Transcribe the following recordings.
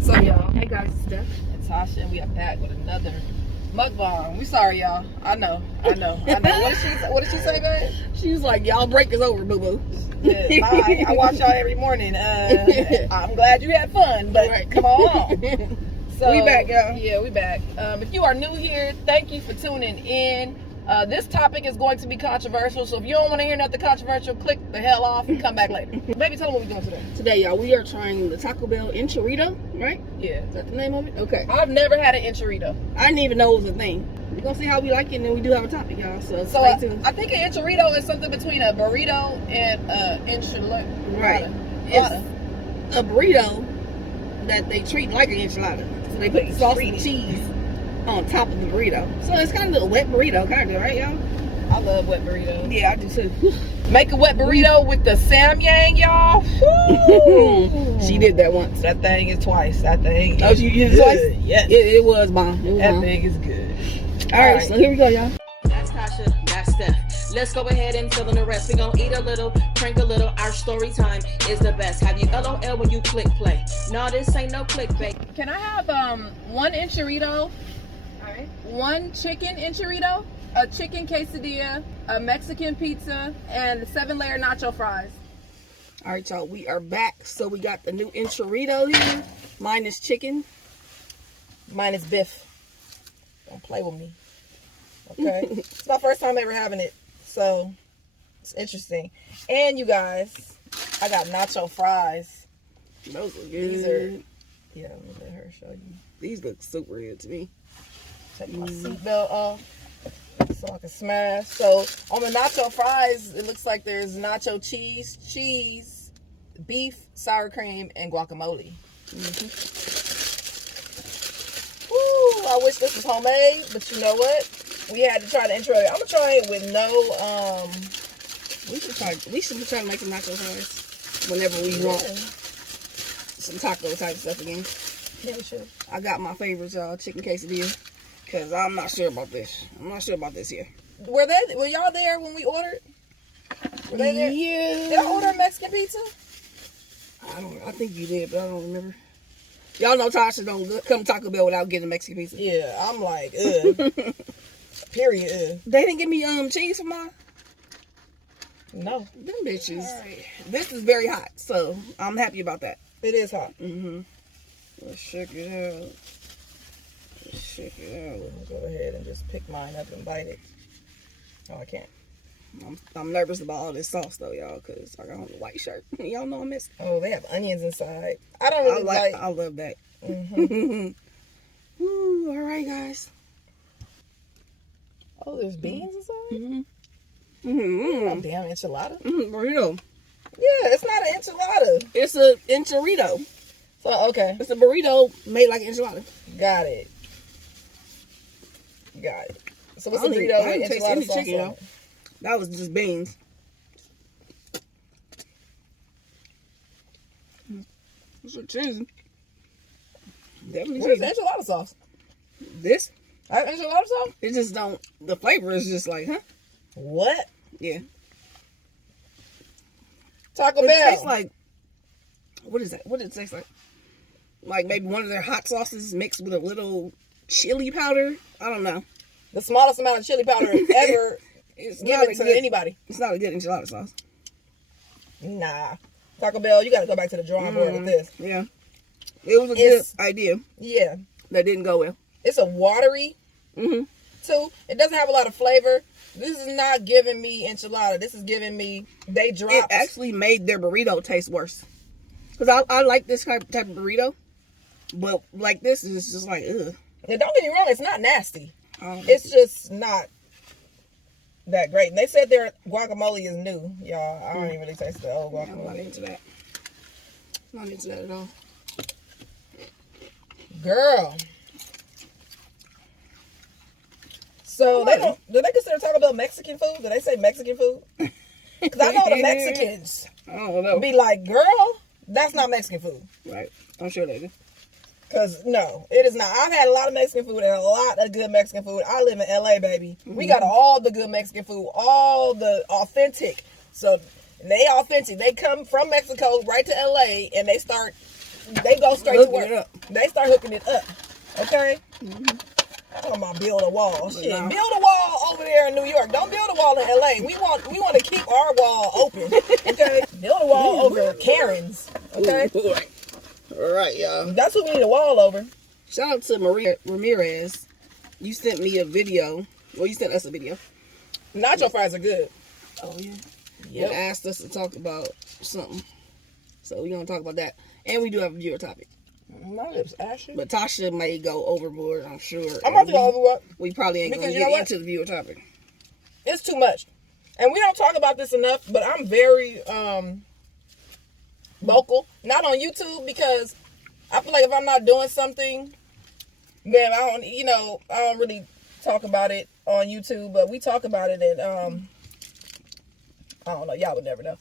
So y'all, hey guys, it's Steph and Tasha, and we are back with another mukbang. We sorry, y'all. I know. What did she say, man? She was like, y'all break is over, boo boo. Yeah, bye. I watch y'all every morning. I'm glad you had fun, but right. Come on. So we back, y'all. Yeah, we back. If you are new here, thank you for tuning in. This topic is going to be controversial, so if you don't want to hear nothing controversial, click the hell off and come back later. Baby, tell them what we're doing today. Today, y'all, we are trying the Taco Bell Enchirito, right? Yeah. Is that the name of it? Okay. I've never had an enchirito. I didn't even know it was a thing. We're going to see how we like it, and then we do have a topic, y'all, so I stay tuned. I think an enchirito is something between a burrito and enchilada. Right. It's a burrito that they treat like an enchilada. So they put sauce and cheese on top of the burrito. So it's kind of a wet burrito, kind of, right, y'all? I love wet burritos. Yeah, I do too. Make a wet burrito with the samyang, y'all. She did that once. That thing is twice. That thing. Oh, she did it twice? Yes. It was bomb. That thing is good. All right, so here we go, y'all. That's Tasha, that's Steph. Let's go ahead and fill in the rest. We gonna eat a little, drink a little. Our story time is the best. Have you LOL when you click play? No, this ain't no clickbait. Can I have one enchirito? All right. One chicken enchirito, a chicken quesadilla, a Mexican pizza, and 7-layer nacho fries. All right, y'all, we are back. So we got the new enchirito here. Mine is chicken. Mine is beef. Don't play with me. Okay? It's my first time ever having it, so it's interesting. And you guys, I got nacho fries. Those look good. These are, yeah, let her show you. These look super good to me. Take my seatbelt off so I can smash. So on the nacho fries, it looks like there's nacho cheese, beef, sour cream, and guacamole. Woo, I wish this was homemade, but you know what? We had to try the intro. I'm gonna try it with no We should try to make some nacho fries whenever we want some taco type stuff again. Yeah, we should. I got my favorites, y'all, chicken quesadilla. Cause I'm not sure about this. Here. Were y'all there when we ordered? Were they there? Yeah. Did I order a Mexican pizza? I think you did, but I don't remember. Y'all know Tasha don't come to Taco Bell without getting a Mexican pizza. Yeah, I'm like, ugh. Period. Ugh. They didn't give me cheese for mine. No. Them bitches. Right. This is very hot, so I'm happy about that. It is hot. Let's check it out. I'll go ahead and just pick mine up and bite it. Oh, I can't. I'm nervous about all this sauce though, y'all, because I got on the white shirt. Y'all know I missed. Oh, they have onions inside. I don't really like. I love that. Woo! All right, guys. Oh, there's beans inside. Oh, damn enchilada. Burrito. Yeah, it's not an enchilada. It's a enchirito. So okay, it's a burrito made like enchilada. Got it. So what's the burrito with enchilada sauce chicken, on it? That was just beans. It's a cheese. Definitely Where's the enchilada sauce? This? Enchilada sauce? It just don't. The flavor is just like, huh? What? Yeah. Taco Bell. It tastes like. What is that? What does it taste like? Like maybe one of their hot sauces mixed with a little chili powder. I don't know. The smallest amount of chili powder ever given to anybody. It's not a good enchilada sauce. Nah. Taco Bell, you got to go back to the drawing board with this. Yeah. It was a good idea. Yeah. That didn't go well. It's a watery, too. It doesn't have a lot of flavor. This is not giving me enchilada. This is giving me, they dropped. It actually made their burrito taste worse. Because I like this type of burrito. But like this is just like, ugh. Now, don't get me wrong, it's not nasty. It's just not that great. And they said their guacamole is new, y'all. I don't even really taste the old guacamole. I'm not into that. Not into that at all. Girl. So do they consider Taco Bell Mexican food? Do they say Mexican food? Because I know the Mexicans I don't know. be like, girl, that's not Mexican food. Right. I'm sure they do. Because, no, it is not. I've had a lot of Mexican food and a lot of good Mexican food. I live in L.A., baby. We got all the good Mexican food, all the authentic. So, they authentic. They come from Mexico right to L.A., and they start they go straight to Hooking it work. up. They start hooking it up. Okay? Talking about build a wall. Shit, no. build a wall over there in New York. Don't build a wall in LA. We want to keep our wall open. Okay? Build a wall over Karen's. Okay? All right, y'all. That's what we need a wall over. Shout out to Maria Ramirez. You sent me a video. Well, you sent us a video. Nacho fries are good. Oh, yeah. Yep. And asked us to talk about something. So we're going to talk about that. And we do have a viewer topic. My lips ashy. But Tasha may go overboard, I'm sure. I'm about to go overboard. We probably ain't going to Because you know get what? into the viewer topic. It's too much. And we don't talk about this enough, but I'm very vocal. Not on YouTube because I feel like if I'm not doing something, then I don't really talk about it on YouTube, but we talk about it and I don't know, y'all would never know.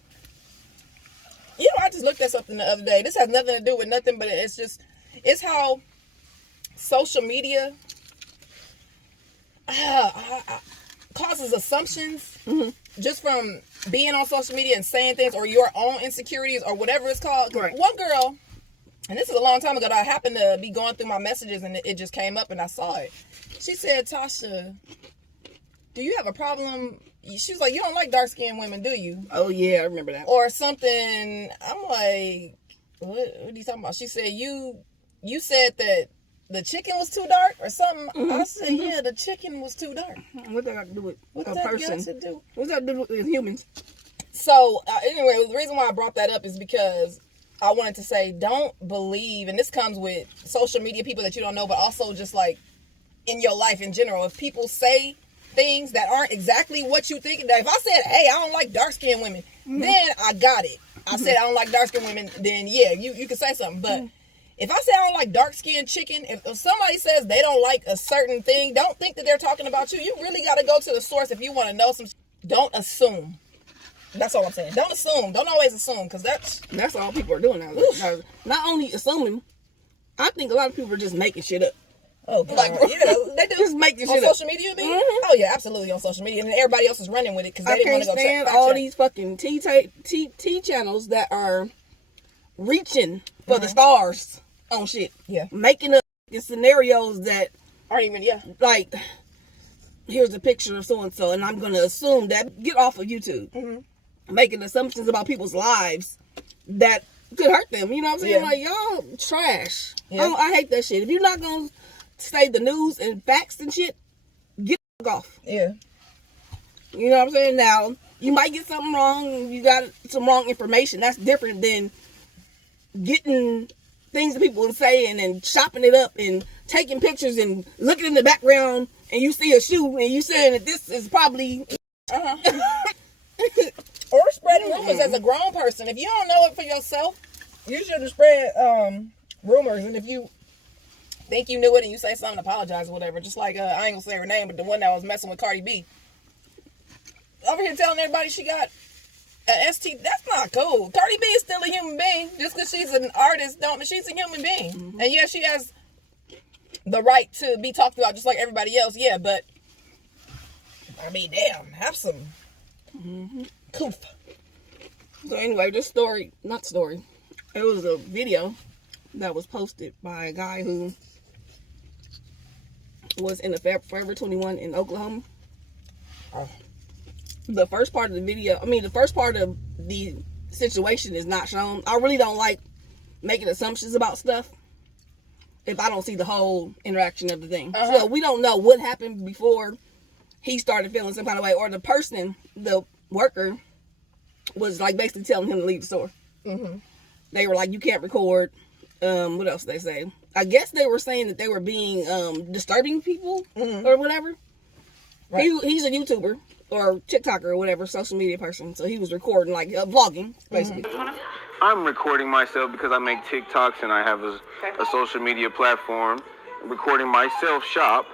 You know, I just looked at something the other day. This has nothing to do with nothing, but it's how social media causes assumptions just from being on social media and saying things, or your own insecurities, or whatever it's called. Right. One girl, and this is a long time ago, that I happened to be going through my messages and it just came up and I saw it. She said, Tasha, do you have a problem? She was like, you don't like dark-skinned women, do you? Oh, yeah, I remember that. Or something. I'm like, what are you talking about? She said, you said that the chicken was too dark or something. I said, yeah, the chicken was too dark. What that got to do with What's a that person? got to do? What's that do with humans? So, anyway, the reason why I brought that up is because I wanted to say, don't believe, and this comes with social media people that you don't know, but also just like in your life in general. If people say things that aren't exactly what you think, if I said, hey, I don't like dark-skinned women, then I got it. I said I don't like dark-skinned women, then yeah, you can say something. But if I say I don't like dark-skinned chicken, if somebody says they don't like a certain thing, don't think that they're talking about you. You really got to go to the source if you want to know some. Don't assume. That's all I'm saying. Don't assume. Don't always assume, because That's all people are doing now. Not only assuming, I think a lot of people are just making shit up. oh god, Like, yeah, they do. Just making On shit up. social media, you mean? Oh yeah, absolutely on social media, and everybody else is running with it because they I didn't want can't to go stand check. all these fucking T channels that are reaching for the stars on shit. Yeah. Making up scenarios that, Aren't even like, here's a picture of so-and-so, and I'm going to assume that. Get off of YouTube. Making assumptions about people's lives that could hurt them. You know what I'm saying? Yeah. Like, y'all trash. Yeah. I hate that shit. If you're not going to say the news and facts and shit, get the fuck off. Yeah. You know what I'm saying? Now, you might get something wrong. You got some wrong information. That's different than getting things that people are saying and chopping it up and taking pictures and looking in the background and you see a shoe and you saying that this is probably... Or spreading rumors as a grown person. If you don't know it for yourself, you shouldn't spread rumors. And if you think you knew it and you say something, apologize or whatever. Just like, I ain't gonna say her name, but the one that was messing with Cardi B. Over here telling everybody she got an ST. That's not cool. Cardi B is still a human being. Just because she's an artist, she's a human being. And yeah, she has the right to be talked about just like everybody else. Yeah, but I mean, damn, have some coof. So anyway, this story, it was a video that was posted by a guy who was in the Forever 21 in Oklahoma. The first part of the video, the first part of the situation is not shown. I really don't like making assumptions about stuff if I don't see the whole interaction of the thing. So we don't know what happened before he started feeling some kind of way, or the person, the worker, was like basically telling him to leave the store. They were like, you can't record. What else did they say? I guess they were saying that they were being disturbing people or whatever. Right. He's a YouTuber or TikToker or whatever, social media person. So he was recording, like vlogging, basically. I'm recording myself because I make TikToks and I have a social media platform. Recording myself shop,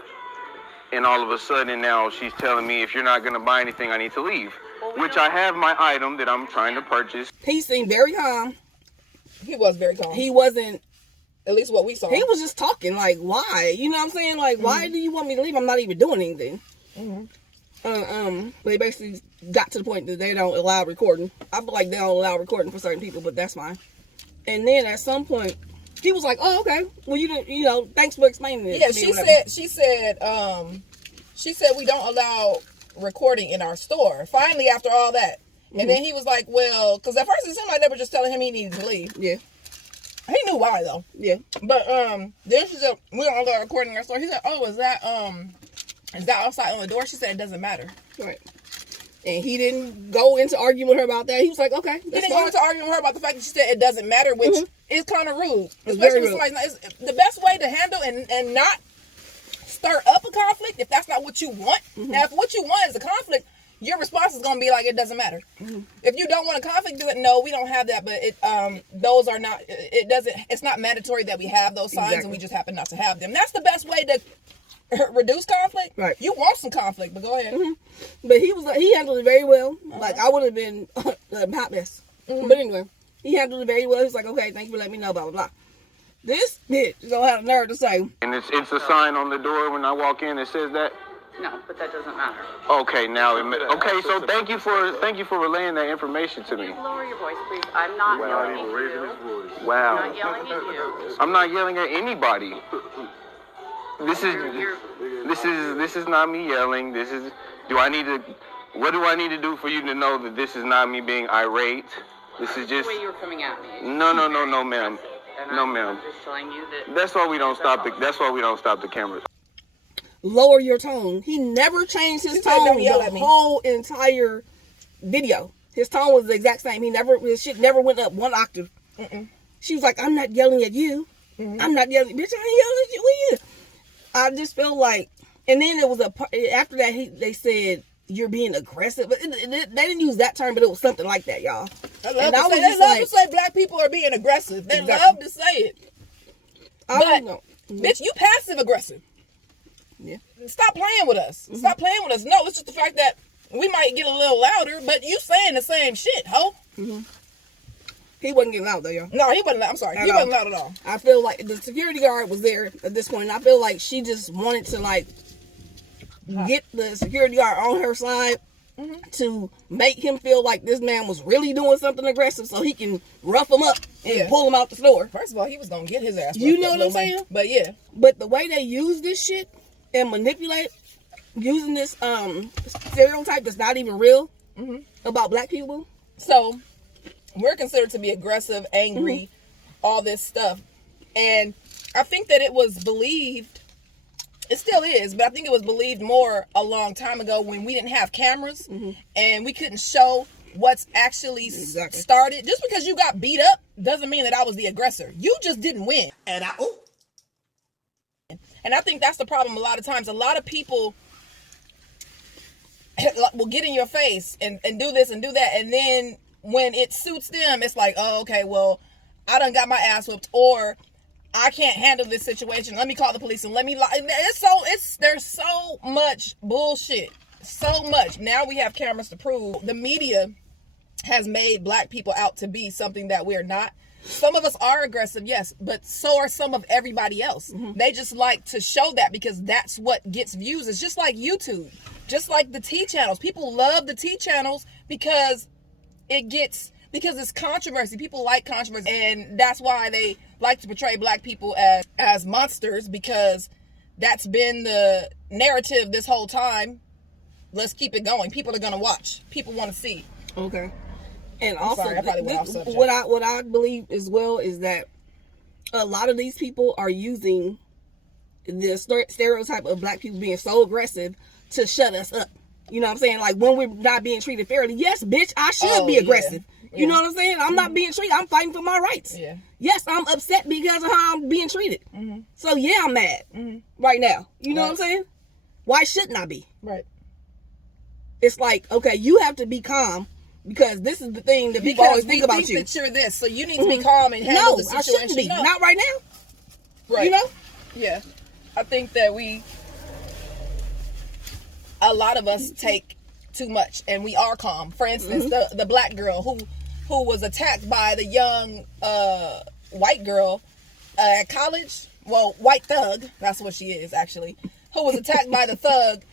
and all of a sudden now she's telling me, if you're not going to buy anything, I need to leave. Which I have my item that I'm trying to purchase. He seemed very calm. He was very calm. He wasn't, at least what we saw. He was just talking like, why? You know what I'm saying? Like, why do you want me to leave? I'm not even doing anything. They basically got to the point that they don't allow recording. I feel like they don't allow recording for certain people, but that's fine. And then at some point, He was like, "Oh, okay. Well, you didn't. You know, thanks for explaining it." Yeah, to me she or whatever." said we don't allow recording in our store. Finally, after all that, and then he was like, "Well," because at first it seemed like they were just telling him he needed to leave. Yeah. He knew why though. Yeah. But then she said we don't allow recording in our store. He said, "Oh, is that outside on the door?" She said it doesn't matter. Right. And he didn't go into arguing with her about that. He was like, "Okay, He didn't go into arguing with her about the fact that she said it doesn't matter, which is kind of rude. Very Especially rude. when somebody's not, it's the best way to handle and not stir up a conflict if that's not what you want. Now, if what you want is a conflict, your response is going to be like, it doesn't matter. If you don't want a conflict, do it. No, we don't have that, but those are not, it's not mandatory that we have those signs and we just happen not to have them. That's the best way to reduce conflict. Right. You want some conflict, but go ahead. But he was he handled it very well. Like I would have been a hot mess. But anyway, he handled it very well. He was like, "Okay, thank you for letting me know." Blah blah blah. This bitch don't have the nerve to say. And it's a sign on the door when I walk in that says that. No, but that doesn't matter. Okay, now okay. So thank you for relaying that information to me. Lower your voice, please. I'm not yelling at you. Wow. I'm not yelling at you. I'm not yelling at anybody. This is not me yelling. What do I need to do for you to know that this is not me being irate? This is just The way you were coming at me. no, ma'am. And No, I'm ma'am. just showing you that. That's why we don't stop the cameras. Lower your tone. He never changed his She said, tone "Don't yell the at me." whole entire video. His tone was the exact same. His shit never went up one octave. She was like, "I'm not yelling at you. I'm not yelling, bitch. I ain't yelling at you. What you?" I just feel like, and then it was after that they said you're being aggressive, but they didn't use that term, but it was something like that, y'all. They love to say black people are being aggressive. They love to say it. I don't know. Bitch, you passive aggressive. Yeah. Stop playing with us. Stop playing with us. No, it's just the fact that we might get a little louder, but you saying the same shit, ho. He wasn't getting loud though, y'all. No, he wasn't loud. I'm sorry. He wasn't loud at all. I feel like the security guard was there at this point, and I feel like she just wanted to like get the security guard on her side to make him feel like this man was really doing something aggressive so he can rough him up and pull him out the store. First of all, he was going to get his ass. You know what I'm saying? But yeah. But the way they use this shit and manipulate, using this stereotype that's not even real about black people. So, we're considered to be aggressive, angry, all this stuff. And I think that it was believed, it still is, but I think it was believed more a long time ago when we didn't have cameras and we couldn't show what's actually started. Just because you got beat up doesn't mean that I was the aggressor. You just didn't win. And I think that's the problem a lot of times. A lot of people will get in your face and do this and do that, and then when it suits them, it's like, oh, okay, well, I done got my ass whooped, or I can't handle this situation. Let me call the police and let me lie. There's so much bullshit. So much. Now we have cameras to prove. The media has made black people out to be something that we're not. Some of us are aggressive, yes, but so are some of everybody else. They just like to show that because that's what gets views. It's just like YouTube, just like the T channels. People love the T channels because it's controversy. People like controversy, and that's why they like to portray black people as monsters, because that's been the narrative this whole time. Let's keep it going. People are gonna watch. People want to see. Okay. And I'm also, sorry, I probably went off subject. what I believe as well is that a lot of these people are using the stereotype of black people being so aggressive to shut us up. You know what I'm saying? Like when we're not being treated fairly. Yes, bitch, I should be aggressive. Yeah. You know what I'm saying? I'm not being treated. I'm fighting for my rights. Yeah. Yes, I'm upset because of how I'm being treated. So yeah, I'm mad right now. You know what I'm saying? Why shouldn't I be? Right. It's like, okay, you have to be calm because this is the thing that people always think about you. That you're this, so you need to be calm and handle the situation. I shouldn't be. No. Not right now. Right. You know? Yeah. I think that a lot of us take too much and we are calm. For instance, the black girl who was attacked by the young white girl at college. Well, white thug. That's what she is, actually. Who was attacked by the thug.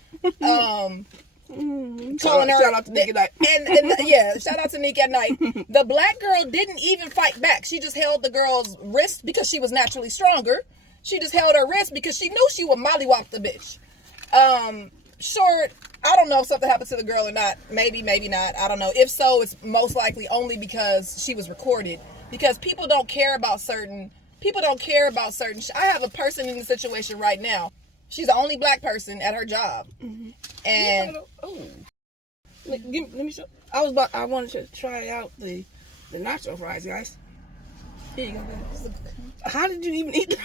calling her. Shout out to Nick at Night. And yeah, shout out to Nick at Night. The black girl didn't even fight back. She just held the girl's wrist because she was naturally stronger. She just held her wrist because she knew she would mollywop the bitch. Short, I don't know if something happened to the girl or not. Maybe, maybe not. I don't know. If so, it's most likely only because she was recorded. Because people don't care about certain. I have a person in the situation right now. She's the only black person at her job, and let me show. I wanted to try out the nacho fries, guys. Here you go. How did you even eat them?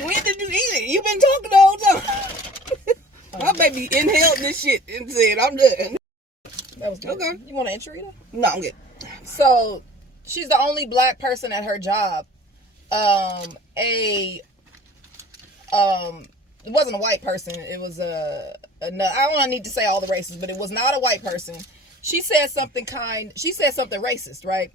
When did you eat it? You've been talking the whole time. My baby inhaled this shit and said, "I'm done." That was good. Okay. You want an enchirito? No, I'm good. So she's the only black person at her job. It wasn't a white person. It was I don't need to say all the races, but it was not a white person. She said something racist, right?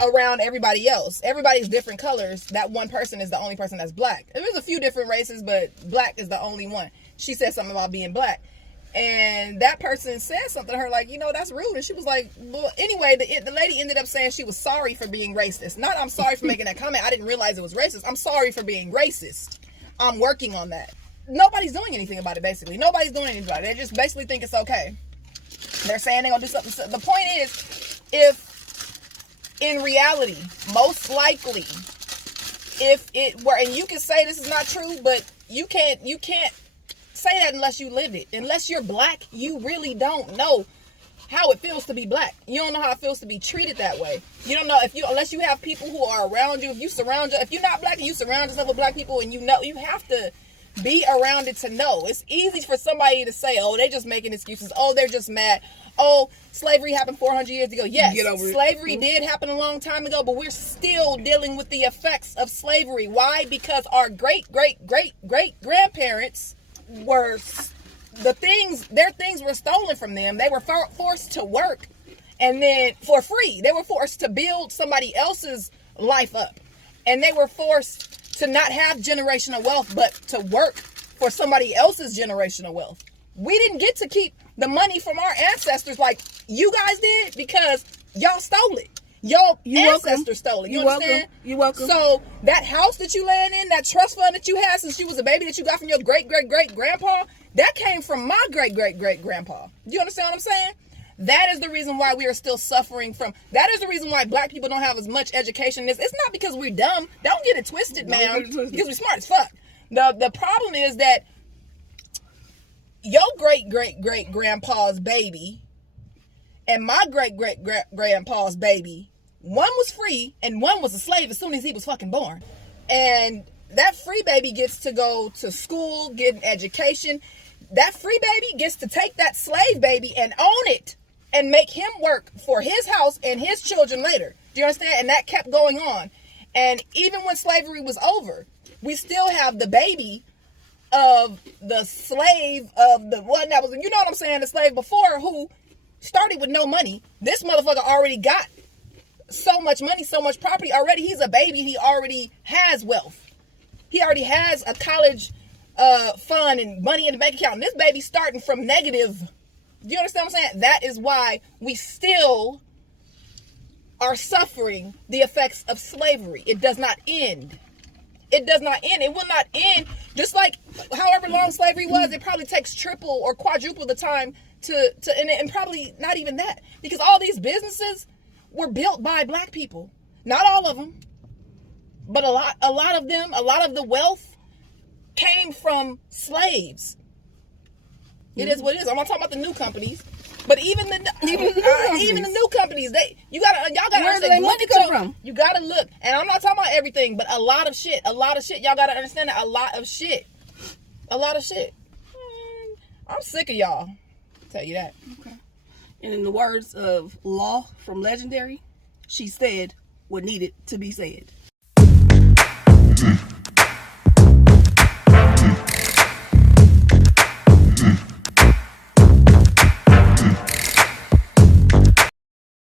Around everybody else. Everybody's different colors. That one person is the only person that's black. There's a few different races, but black is the only one. She said something about being black. And that person said something to her like, that's rude. And she was like, well, anyway, the lady ended up saying she was sorry for being racist. Not, I'm sorry for making that comment. I didn't realize it was racist. I'm sorry for being racist. I'm working on that. Nobody's doing anything about it, basically. Nobody's doing anything about it. They just basically think it's okay. They're saying they're going to do something. The point is, if in reality, most likely, if it were, and you can say this is not true, but you can't say that unless you live it. Unless you're black, you really don't know how it feels to be black. You don't know how it feels to be treated that way. You don't know unless you have people who are around you. If you're not black and you surround yourself with black people, and you have to be around it to know. It's easy for somebody to say, "Oh, they're just making excuses. Oh, they're just mad. Oh, slavery happened 400 years ago." Yes, slavery did happen a long time ago, but we're still dealing with the effects of slavery. Why? Because our great grandparents were their things were stolen from them. They were forced to work, and then for free. They were forced to build somebody else's life up, and they were forced to not have generational wealth, but to work for somebody else's generational wealth. We didn't get to keep the money from our ancestors like you guys did because y'all stole it. Your ancestors stole it. You understand? You're welcome. So that house that you laying in, that trust fund that you had since you was a baby that you got from your great-great-great-grandpa, that came from my great-great-great-grandpa. You understand what I'm saying? That is the reason why we are still suffering from. That is the reason why black people don't have as much education. It's not because we're dumb. Don't get it twisted, man. Because we're smart as fuck. The problem is that your great-great-great-grandpa's baby and my great-great-grandpa's baby, one was free and one was a slave as soon as he was fucking born. And that free baby gets to go to school, get an education. That free baby gets to take that slave baby and own it and make him work for his house and his children later. Do you understand? And that kept going on. And even when slavery was over, we still have the baby of the slave of the one that was, you know what I'm saying, the slave before, who started with no money. This motherfucker already got so much money, so much property already. He's a baby. He already has wealth. He already has a college fund and money in the bank account. And this baby's starting from negative. Do you understand what I'm saying? That is why we still are suffering the effects of slavery. It does not end. It does not end. It will not end. Just like however long slavery was, it probably takes triple or quadruple the time and probably not even that. Because all these businesses were built by black people. Not all of them, but a lot of them, a lot of the wealth came from slaves. It is what it is. I'm not talking about the new companies, but even the new companies, y'all gotta where do their money come from? You gotta look, and I'm not talking about everything, but a lot of shit. Y'all gotta understand that a lot of shit. I'm sick of y'all. I'll tell you that. Okay. And in the words of Law from Legendary, she said what needed to be said.